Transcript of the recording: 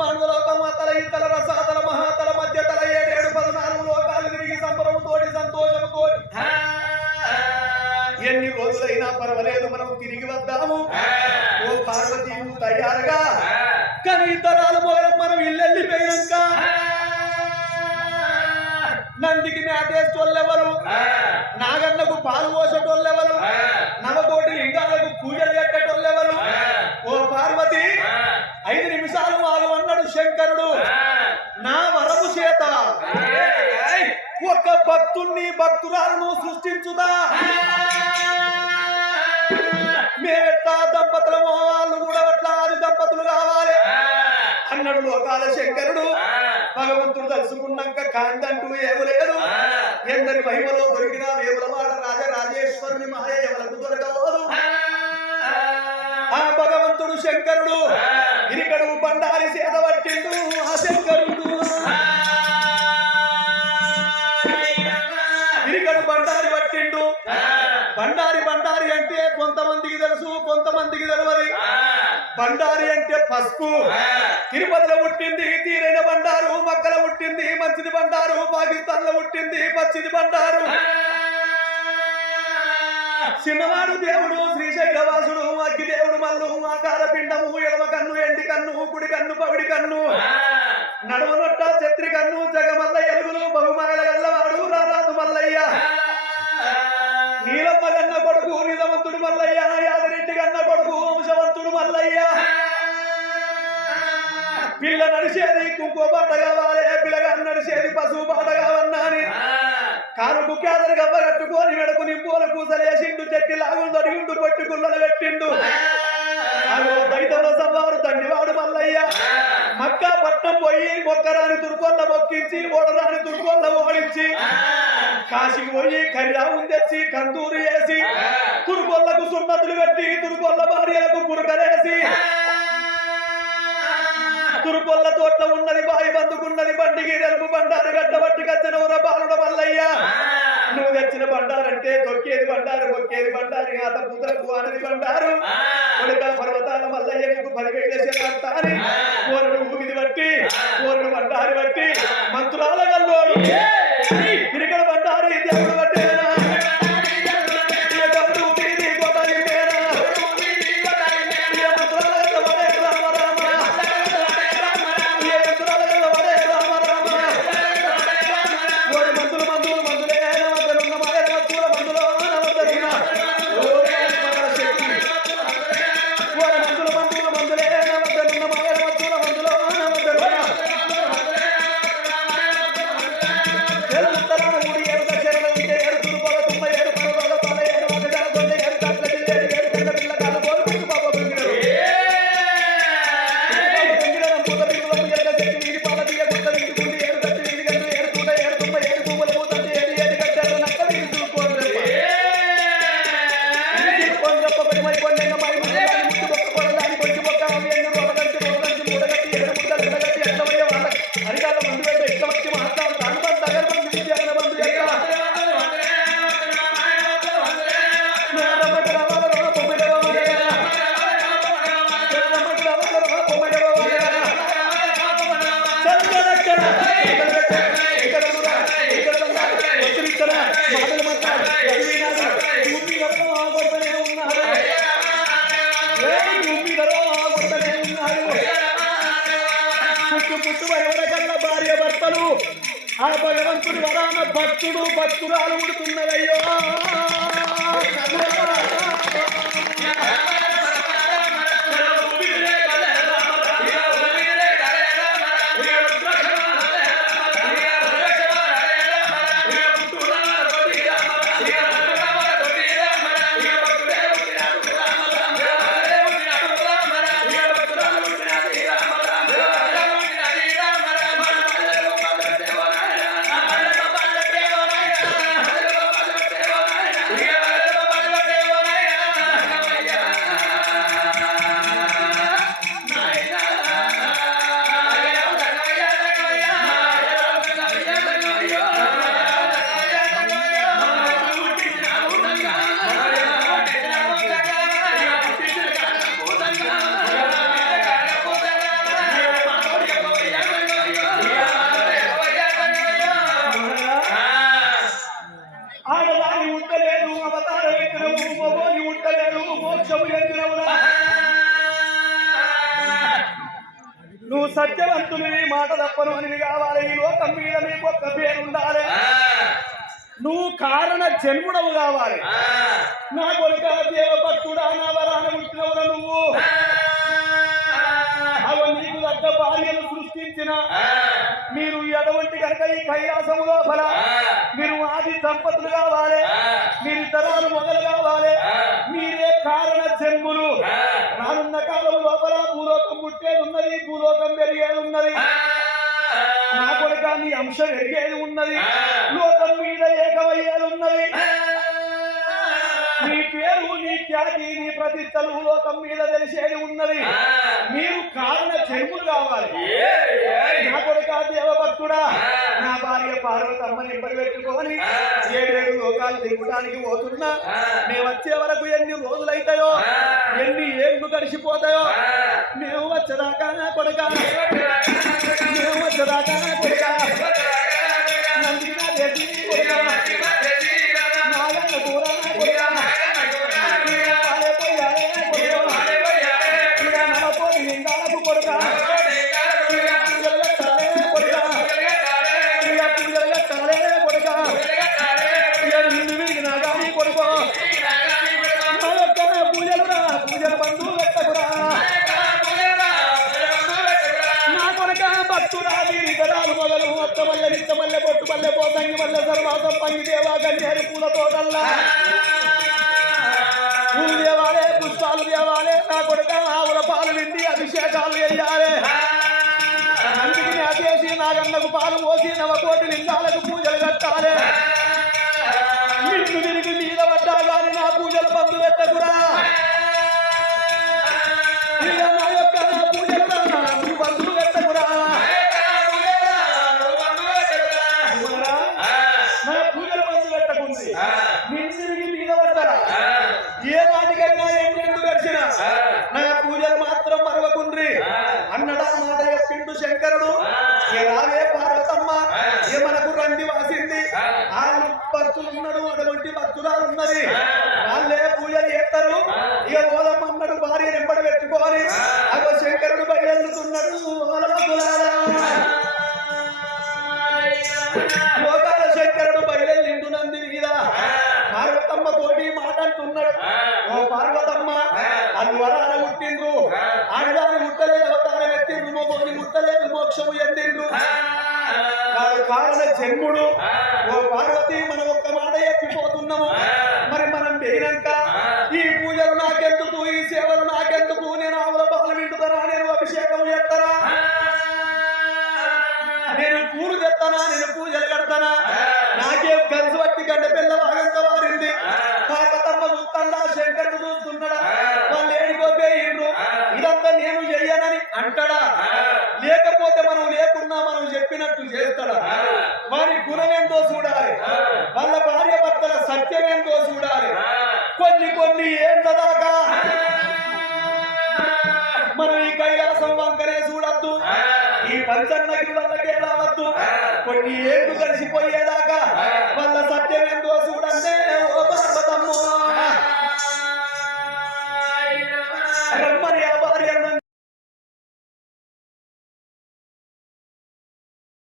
మానవలోకం అతల ఇతల రసాతల మహాతల మధ్య తల ఏడేడు పద్నాలుగు లోకాలు తిరిగి సంబరముతోటి సంతోషముతోటి. ఎన్ని రోజులైనా పర్వాలేదు మనం తిరిగి వద్దాము. ఓ పార్వతి తయారుగా. కానీ ఇతరాలు మొదలు మనం ఇల్లెళ్ళిపోయినాక. నందికి మేతేస్తోళ్ళెవరు నాగన్నకు పాలు పోసేటోళ్ళెవరు? నవకోటి లింగాలకు పూజలు శంకరుడు నా వరము చేత. ఒక భక్తుణ్ణి భక్తురాలను సృష్టించుదా? మేమెట్లా దంపతులమో వాళ్ళు కూడా అట్లా ఆది దంపతులు కావాలి. అన్నాడు లోకాల శంకరుడు. భగవంతుడు తలుసుకున్నాక కాంతంటూ ఏమి లేదు ఎందరి మహిమలో దొరికిన వేములవాడ రాజరాజేశ్వరుని మాయ ఎవలకు దొరకవదు ఆ భగవంతుడు శంకరుడు ఇరికడు బండారి సేద పట్టిండు ఆ శంకరుడు. ఇరికడు బండారి పట్టిండు. బండారి బండారి అంటే కొంతమందికి తెలుసు కొంతమందికి తెలియదు బండారి అంటే పసుపు. తిరుపతిలో పుట్టింది తీరైన బండారు మక్కల పుట్టింది మంచిది బండారు పాకిస్తాన్లో పుట్టింది పచ్చిది బండారు. చిన్నవాడు దేవుడు శ్రీశైలవాసుడు అగ్గి దేవుడు మల్లు ఆకార పిండము ఎడమ కన్ను ఎండి కన్ను కుడి కన్ను పవిడి కన్ను నడుము నొట్ట చెత్రి కన్ను జగమల్ల ఎలుగులు బహుమగల గల్లవాడు రారాజు మల్లయ్య. నీలమ్మ గన్న కొడుకు నిజవంతుడు మల్లయ్య యాదరెడ్డి గన్న కొడుకు వంశవంతుడు మల్లయ్య. పిల్ల నడిచేది కుంకుమ పాట కావాలి పిల్లగా నడిచేది పశువు పాట కావన్నాని. కారుకు కేదరు గవ్వ కట్టుకొని మెడకు నింపుల కూసలేసిండు చెట్టి లాగులు తడిగిండు పొట్టి గుల్లలు పెట్టిండు. దైతంలో సవ్వారు తండ్రివాడు మల్లయ్య. మక్కా పట్నం పోయి మొక్కరాని తురుకొల్ల మొక్కించి ఓడరాని తురుకొల్ల ఓడించి కాశీకి పోయి కర్యావుని తెచ్చి కందూరు వేసి తురుకొల్లకు సున్నతులు పెట్టి తురుకొల్ల భార్యలకు పురకలేసి తురుకొల్ల తోట్ల ఉన్నది బాయి బందుకున్నది బండికి నలుపు బండారు గడ్డ పట్టి కచ్చిన ఊర బాలుడ మల్లయ్య. నువ్వు తెచ్చిన బండారంటే తొక్కేది బండారు మొక్కేది బండారు ఆత పూతలకు అనది బండారు. కొడుక పర్వతాల మల్లయ్య నీకు పదివేల చేస్తాని కోరుడు ఊగిది బట్టి కోరుడు బండారు బట్టి మంత్రాల గల్లోడు భార్య భర్తలు. ఆ భగవంతుడి వరాన భక్తుడు భక్తురాలు ఉడుతున్నదయ్యో. నువ్వు సత్యవంతుని మాట తప్పను అనివి కావాలి. ఈ లోకం మీద నీకు ఒక్క పేరు ఉండాలి. నువ్వు కారణ జన్ముడవు కావాలి. నా కొడుక దేవభక్తుడా నా వరాన పుట్టినవురా నువ్వు. అవ నీకు తగ్గ భార్యను సృష్టించిన మీరు ఎటువంటి కనుక ఈ లోపల మీరు ఆది దంపతులు కావాలి మీరు తరాలు మొదలు కావాలి మీరే కారణ జన్ములు. రానున్న కాలం లోపల భూలోకం పుట్టేది ఉన్నది భూలోకం పెరిగేది ఉన్నది. నా కొడుక నీ అంశం పెరిగేది ఉన్నది. లోకం మీద ఏకమయ్యేది ఉన్నది. నీ పేరు నీ ఖ్యాతి నీ ప్రతిష్టలు లోకం మీద తెలిసేది ఉన్నది. మీరు కారణ జన్ములు కావాలి. నా కొడుక దేవభక్తుడా. నా భార్య పార్వతమ్మని ఇంపడి పెట్టుకొని ఏడేడు లోకాలు తిరుగుడానికి పోతున్నా. మేము వచ్చే వరకు ఎన్ని రోజులైతాయో ఎన్ని ఏళ్ళు గడిచిపోతాయో మేము వచ్చేదాకా నా కొడుక. మేము వచ్చేదాకా నా కొడుక. కొడుక. మల్లె పొట్టు మల్లె పోతంగి మల్లె సర్వాసం పంగి దేవా గన్నేరు పూల తోటల్లా. పూలు దేవాలే పుష్పాలు దేవాలే నా కొడుక ఆవుల పాలు విండి అభిషేకాలు చేయాలి. అందుకని అదేసి నాగన్నకు పాలు పోసి నవకోటి లింగాలకు పూజలు కట్టాలి. నిన్ను తిరిగి మీద పడ్డా నా పూజలు పందు పెట్టకురా భక్తురాలు ఉన్నది. వాళ్ళే పూజలు చేస్తారు. ఇక ఓదమ్మన్నాడు భార్య నింపడి పెట్టుకోవాలి. అగో శంకరుడు బయలుతున్నాడు. లోకాల శంకరుడు బయలుండు నంది మీద పార్వతమ్మ తోటి మాట్లాడుతున్నాడు ఓ పార్వతమ్మ అందువలన పుట్టిండ్రు. ఆడదాని ముట్టలేదు అవతారం ఎత్తిండ్రు. మోని ముట్టలేదు మోక్షము ఎత్తిండ్రు కారణ జన్ముడు. ఓ పార్వతి మనం పూజలు నాకెందుకు? ఈ సేవలు నాకెందుకు? నేను ఆవుల పాలు వింటుతానా? నేను అభిషేకం చేస్తానా? నేను పూలు తెస్తానా? నేను పూజలు కడతానా? నాకే కలిసి పట్టి గడ్డ పిల్ల వాగంత వారింది పార్వతమ్మ చూస్తుందా? శంకరుడు చూస్తున్నాడా? వాళ్ళు ఏడిపోయిండ్రు ఇదంతా నేను చెయ్యనని అంటాడా? లేకపోతే మనం లేకున్నా మనం చెప్పినట్టు చేస్తాడా? వారి గుణమేందో చూడాలి. వాళ్ళ భార్య భర్తల సత్యమేందో చూడాలి. కొన్ని కొన్ని వంకనే చూడద్దు ఈ పంచన్నగిళ్ళకే రావద్దు కొన్ని ఏళ్ళు కలిసిపోయేదాకా వాళ్ళ సత్యం ఏందో చూడండి